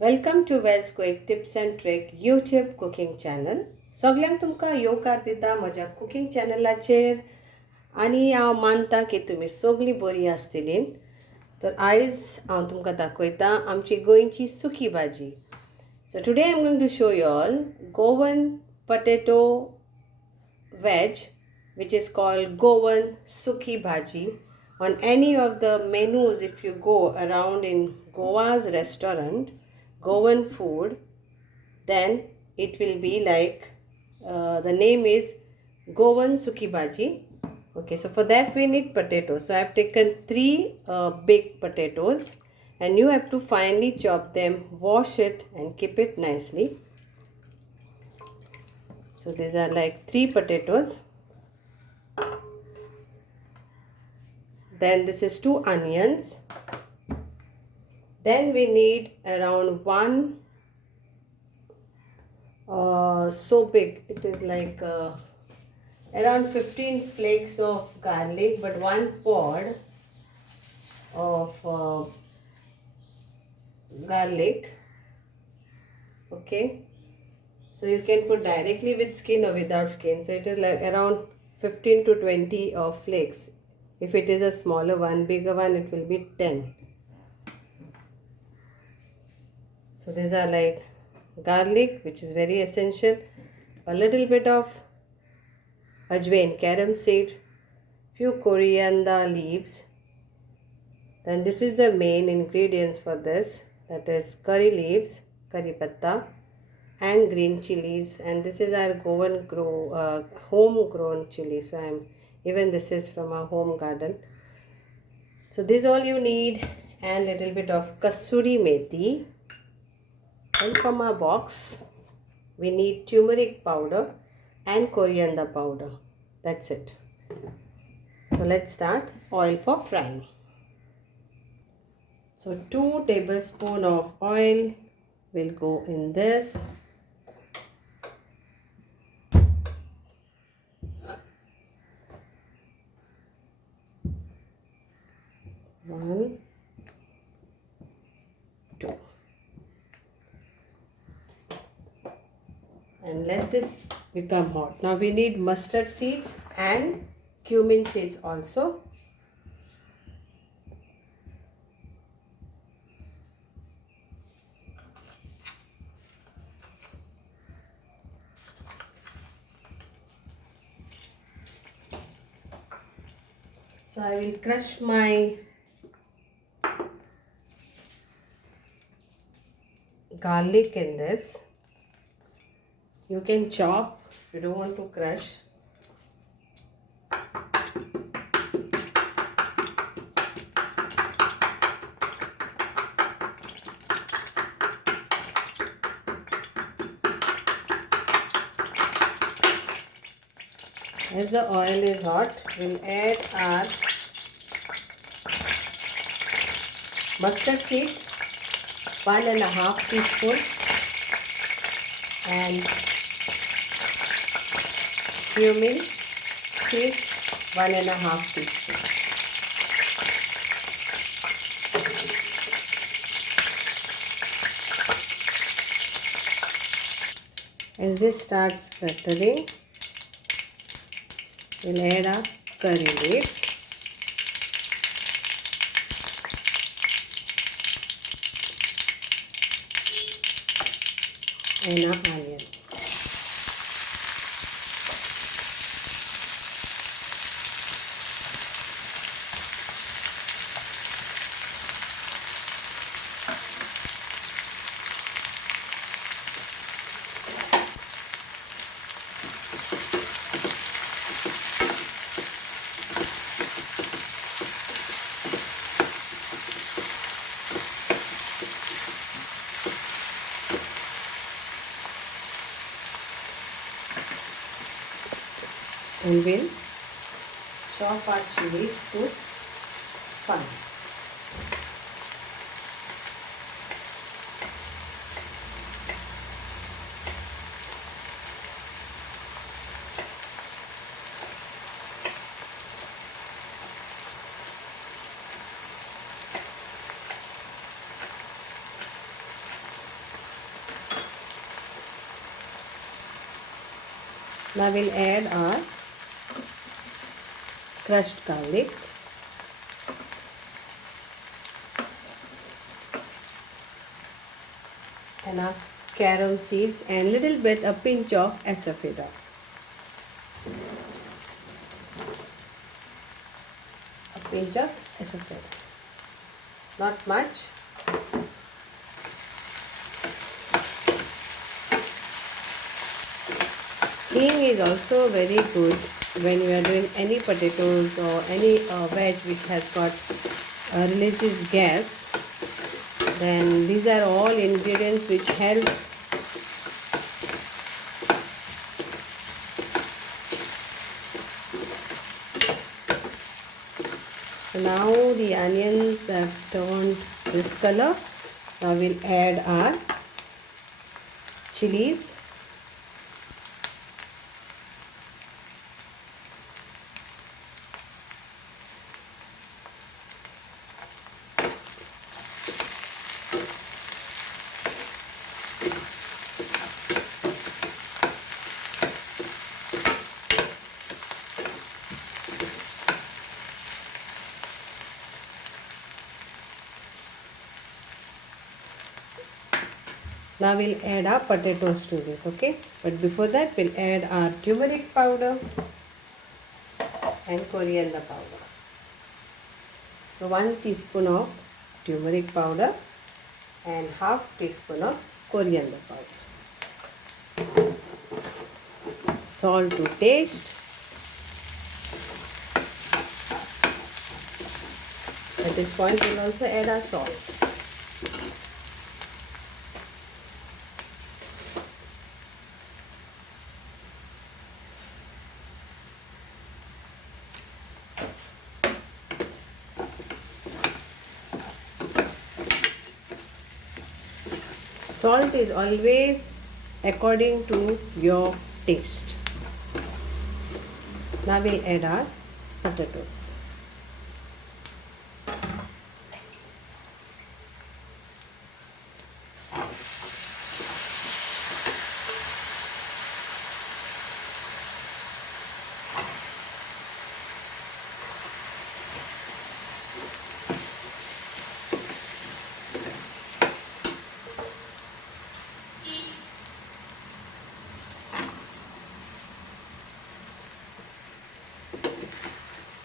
Welcome to VAL'S Quick Tips and Trick YouTube cooking channel. सगळ्यांक तुमकां येवकार दिता म्हज्या कुकिंग चॅनलाचेर आनी हांव मानता की तुमी सगळीं बरीं आसतलीं. तर आयज हांव तुमकां दाखयता आमची गोंयची सुकी भाजी. So today I'm going to show you all Goan potato veg, which is called Goan Sukhi Bhaji. On any of the menus, if you go around in Goa's restaurant, Goan food, then it will be like the name is Goan Sukhi Bhaji. Okay, so for that we need potatoes. So I have taken three big potatoes, and you have to finely chop them, wash it, and keep it nicely. So these are like three potatoes. Then this is two onions. Then we need around one so big, it is like around 15 flakes of garlic, but one pod of garlic. Okay, so you can put directly with skin or without skin. So it is like around 15 to 20 of flakes. If it is a smaller one, bigger one, it will be 10. So these are like garlic, which is very essential, a little bit of ajwain, carom seed, few coriander leaves. Then this is the main ingredients for this, that is curry leaves, curry patta, and green chilies. And this is our home grown chili. So even this is from our home garden. So this all you need, and little bit of kasuri methi. And from our box, we need turmeric powder and coriander powder. That's it. So let's start. Oil for frying. So 2 tablespoons of oil will go in this. One, two. And let this become hot. Now we need mustard seeds and cumin seeds also. So I will crush my garlic in this. You can chop if you don't want to crush. As the oil is hot, we'll add our mustard seeds, 1.5 teaspoon, and cumin seeds, 1.5 teaspoon. As this starts sputtering, we'll add our curry leaves. And our onion. And we'll chop our chilies to fine. Now we'll add our crushed garlic and our carom seeds and little bit a pinch of asafoetida. A pinch of asafoetida. Not much. Hing is also very good when you are doing any potatoes or any veg which has got releases gas. Then these are all ingredients which helps so now the onions have turned this color. Now we'll add our chilies. Now we'll add our potatoes to this, okay? But before that, we'll add our turmeric powder and coriander powder. So 1 teaspoon of turmeric powder and half teaspoon of coriander powder. Salt to taste. At this point, we'll also add our salt. Salt is always according to your taste. Now we'll add our potatoes.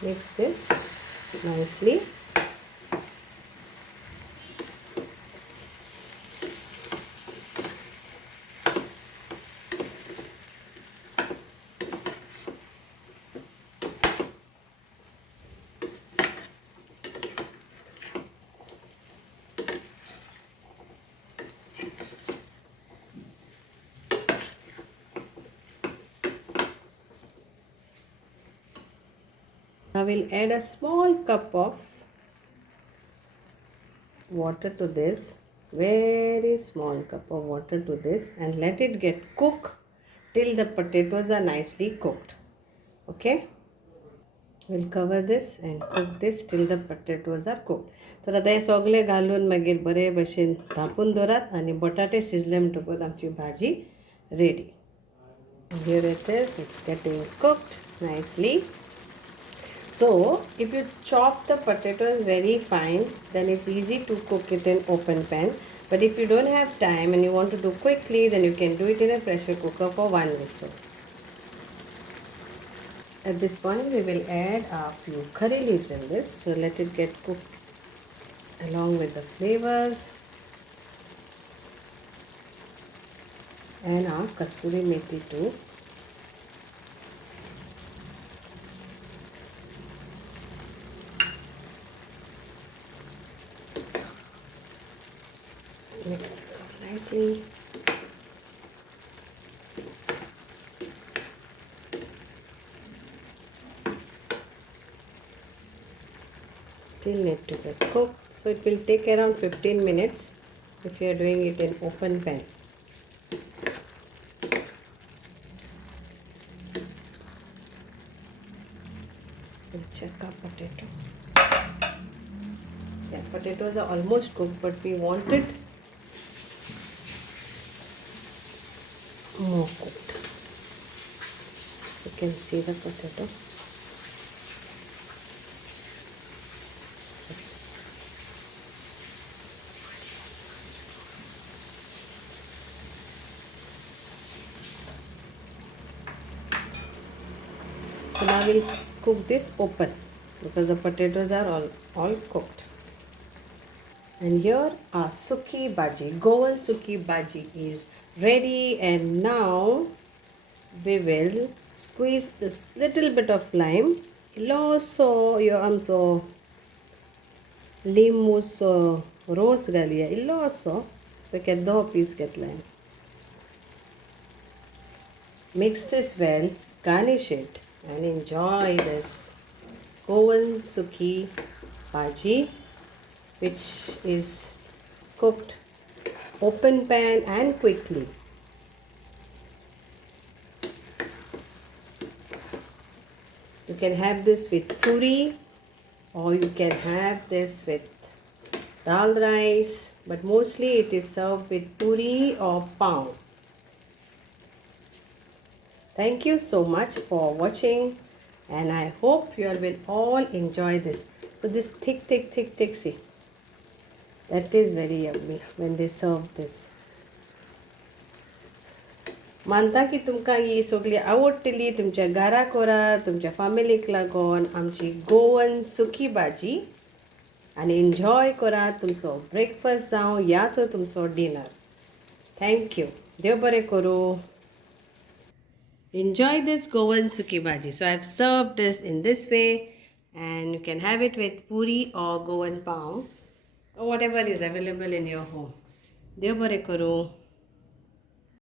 Mix this nicely. Now we'll add a small cup of water to this, very small cup of water to this, and let it get cooked till the potatoes are nicely cooked. Okay, we'll cover this and cook this till the potatoes are cooked. तर आता हे सगळे घालून मागीर बरे भशेन धापून दवरात आनी बटाटे शिजले म्हणटकूच आमची भाजी ready. Here it is, it's getting cooked nicely. So, if you chop the potatoes very fine, then it's easy to cook it in open pan. But if you don't have time and you want to do quickly, then you can do it in a pressure cooker for 1 whistle. At this point, we will add a few curry leaves in this. So, let it get cooked along with the flavors. And our kasuri methi too. Mix this all nicely. Still need to get cooked. So it will take around 15 minutes if you are doing it in open pan. We'll check our potato. Yeah, potatoes are almost cooked, but we want it more cooked. can see the potato. So now we'll cook this open because the potatoes are all cooked. And here our Sukhi Bhaji, Goan Sukhi Bhaji is ready, and now we will squeeze this little bit of lime. Illoso yo amso limus rose galia illoso because do piece get lime. Mix this well, garnish it, and enjoy this Goan Sukhi Bhaji, which is cooked open pan and quickly. You can have this with puri, or you can have this with dal rice, but mostly it is served with puri or pav. Thank you so much for watching, and I hope you all will all enjoy this. So this thick, see, that is very yummy when they serve this. मानता की तुमकां ही सगळी आवडटली तुमच्या घराक व्हरात, तुमच्या फॅमिलीक लागून आमची गोवन सुखी भाजी, आनी एन्जॉय करात. तुमचो ब्रेकफास्ट जावं या तो तुमचो डिनर. Thank you. देव बरें करूं. Enjoy this Goan Sukhi Bhaji. So I have served this in this way, and you can have it with puri or Goan pav or whatever is available in your home. Dev bare karo.